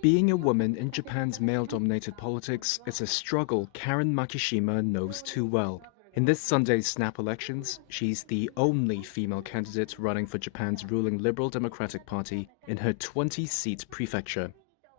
Being a woman in Japan's male-dominated politics is a struggle Karen Makishima knows too well. In this Sunday's snap elections, she's the only female candidate running for Japan's ruling Liberal Democratic Party in her 20-seat prefecture.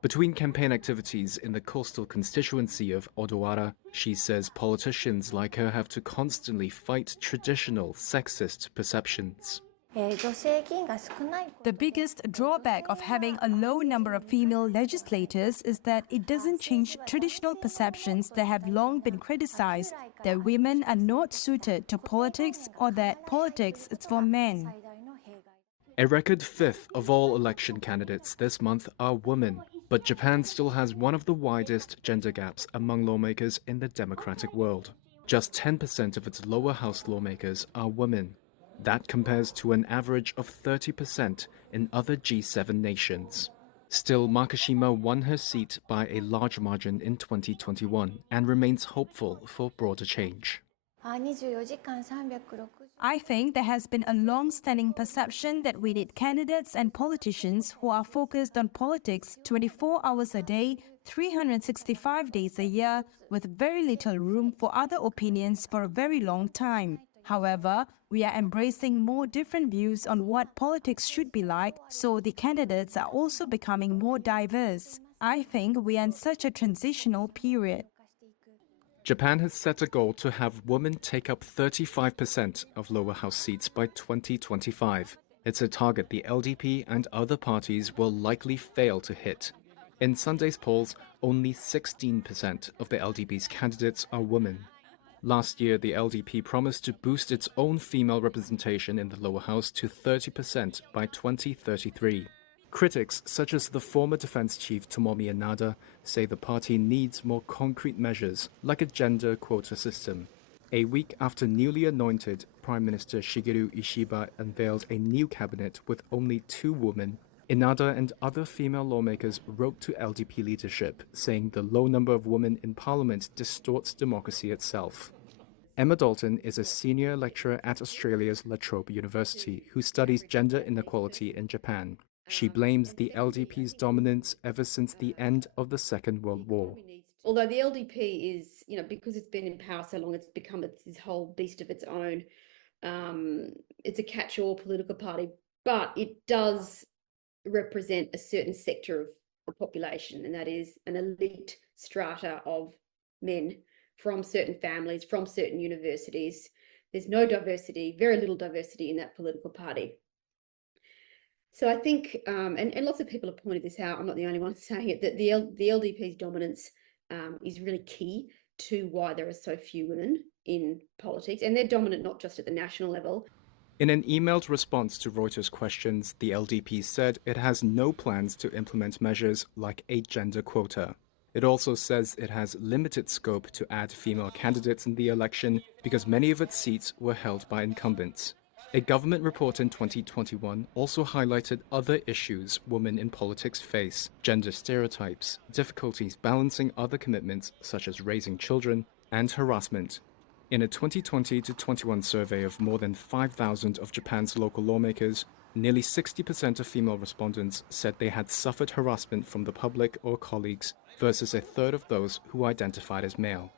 Between campaign activities in the coastal constituency of Odawara, she says politicians like her have to constantly fight traditional sexist perceptions. The biggest drawback of having a low number of female legislators is that it doesn't change traditional perceptions that have long been criticized, that women are not suited to politics or that politics is for men. A record fifth of all election candidates this month are women, but Japan still has one of the widest gender gaps among lawmakers in the democratic world. Just 10% of its lower house lawmakers are women. That compares to an average of 30% in other G7 nations. Still, Makishima won her seat by a large margin in 2021 and remains hopeful for broader change. I think there has been a long-standing perception that we need candidates and politicians who are focused on politics 24 hours a day, 365 days a year, with very little room for other opinions for a very long time. However, we are embracing more different views on what politics should be like, so the candidates are also becoming more diverse. I think we are in such a transitional period. Japan has set a goal to have women take up 35% of lower house seats by 2025. It's a target the LDP and other parties will likely fail to hit. In Sunday's polls, only 16% of the LDP's candidates are women. Last year, the LDP promised to boost its own female representation in the lower house to 30% by 2033. Critics, such as the former defense chief Tomomi Inada, say the party needs more concrete measures, like a gender quota system. A week after newly anointed Prime Minister Shigeru Ishiba unveiled a new cabinet with only 2 women, Inada and other female lawmakers wrote to LDP leadership, saying the low number of women in parliament distorts democracy itself. Emma Dalton is a senior lecturer at Australia's La Trobe University who studies gender inequality in Japan. She blames the LDP's dominance ever since the end of the Second World War. Although the LDP is, because it's been in power so long, it's become this whole beast of its own. It's a catch-all political party, but it does represent a certain sector of the population, and that is an elite strata of men from certain families, from certain universities. There's no diversity, very little diversity in that political party. So I think, and lots of people have pointed this out, I'm not the only one saying it, that the LDP's dominance is really key to why there are so few women in politics, and they're dominant not just at the national level. In an emailed response to Reuters' questions, the LDP said it has no plans to implement measures like a gender quota. It also says it has limited scope to add female candidates in the election because many of its seats were held by incumbents. A government report in 2021 also highlighted other issues women in politics face: gender stereotypes, difficulties balancing other commitments such as raising children, and harassment. In a 2020-21 survey of more than 5,000 of Japan's local lawmakers, nearly 60% of female respondents said they had suffered harassment from the public or colleagues, versus a third of those who identified as male.